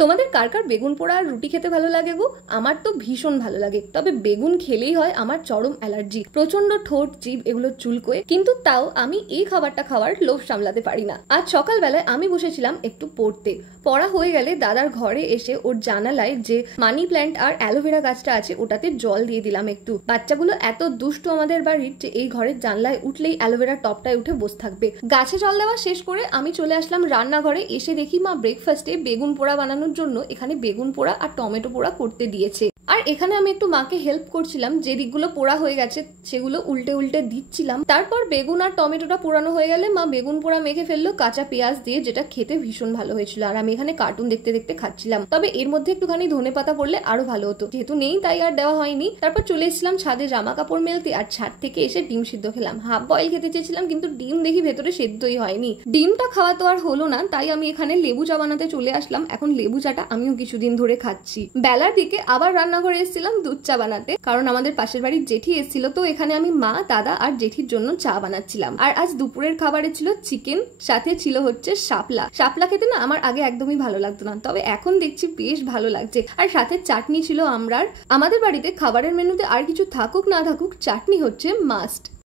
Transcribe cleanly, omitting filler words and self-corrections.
তোমাদের কার কার বেগুন পোড়া আর রুটি খেতে ভালো লাগে গো? আমার তো ভীষণ ভালো লাগে, তবে বেগুন খেলেই হয় আমার চরম অ্যালার্জি, প্রচন্ড ঠোঁট জিভ এগুলো চুলকোয়, কিন্তু তাও আমি এই খাবারটা খাওয়ার লোভ সামলাতে পারি না। আজ সকালবেলায় আমি বসেছিলাম একটু পড়তে, পড়া হয়ে গেলে দাদার ঘরে এসে ওর জানালায় যে মানি প্ল্যান্ট আর অ্যালোভেরা গাছটা আছে ওটাতে জল দিয়ে দিলাম একটু। বাচ্চাগুলো এত দুষ্টু আমাদের বাড়ির যে এই ঘরের জানলায় উঠলেই অ্যালোভেরা টপটায় উঠে বসে থাকবে। গাছে জল দেওয়া শেষ করে আমি চলে আসলাম রান্নাঘরে, এসে দেখি মা ব্রেকফাস্টে বেগুন পোড়া বানানোর জন্য এখানে বেগুন পোড়া আর টমেটো পোড়া করতে দিয়েছে। আর এখানে আমি একটু মাকে হেল্প করছিলাম, যে দিকগুলো পোড়া হয়ে গেছে সেগুলো উল্টে উল্টে দিচ্ছিলাম। তারপর বেগুন আর টমেটোটা পোড়ানো হয়ে গেলে মা বেগুন পোড়া মেখে ফেললো কাঁচা পেঁয়াজ দিয়ে, যেটা খেতে ভীষণ ভালো হয়েছিল। আর আমি এখানে কার্টুন দেখতে দেখতে খাচ্ছিলাম, তবে এর মধ্যে একটুখানি ধনেপাতা পড়লে আরো ভালো হতো, যেহেতু নেই তাই আর দেওয়া হয়নি। তারপর চলে এসেছিলাম ছাদে জামা কাপড় মেলতে, আর ছাদ থেকে এসে ডিম সিদ্ধ খেলাম। হাফ বয়েল খেতে চেয়েছিলাম, কিন্তু ডিম দেখি ভেতরে সেদ্ধই হয়নি। ডিমটা খাওয়া তো আর হলো না, তাই আমি এখানে লেবু চা বানাতে চলে আসলাম। এখন লেবু চাটা আমিও কিছুদিন ধরে খাচ্ছি। বেলার দিকে আবার রান্নাঘরে এসেছিলাম দুধ চা বানাতে, কারণ আমাদের পাশের বাড়ির জেঠি এসেছিল, তো এখানে আমি মা, দাদা আর জেঠির জন্য চা বানাচ্ছিলাম। আর আজ দুপুরের খাবারে ছিল চিকেন, সাথে ছিল হচ্ছে শাপলা। শাপলা খেতে না আমার আগে একদমই ভালো লাগতো না, তবে এখন দেখছি বেশ ভালো লাগছে। আর সাথে চাটনি ছিল আমরার। আমাদের বাড়িতে খাবারের মেনুতে আর কিছু থাকুক না থাকুক, চাটনি হচ্ছে মাস্ট।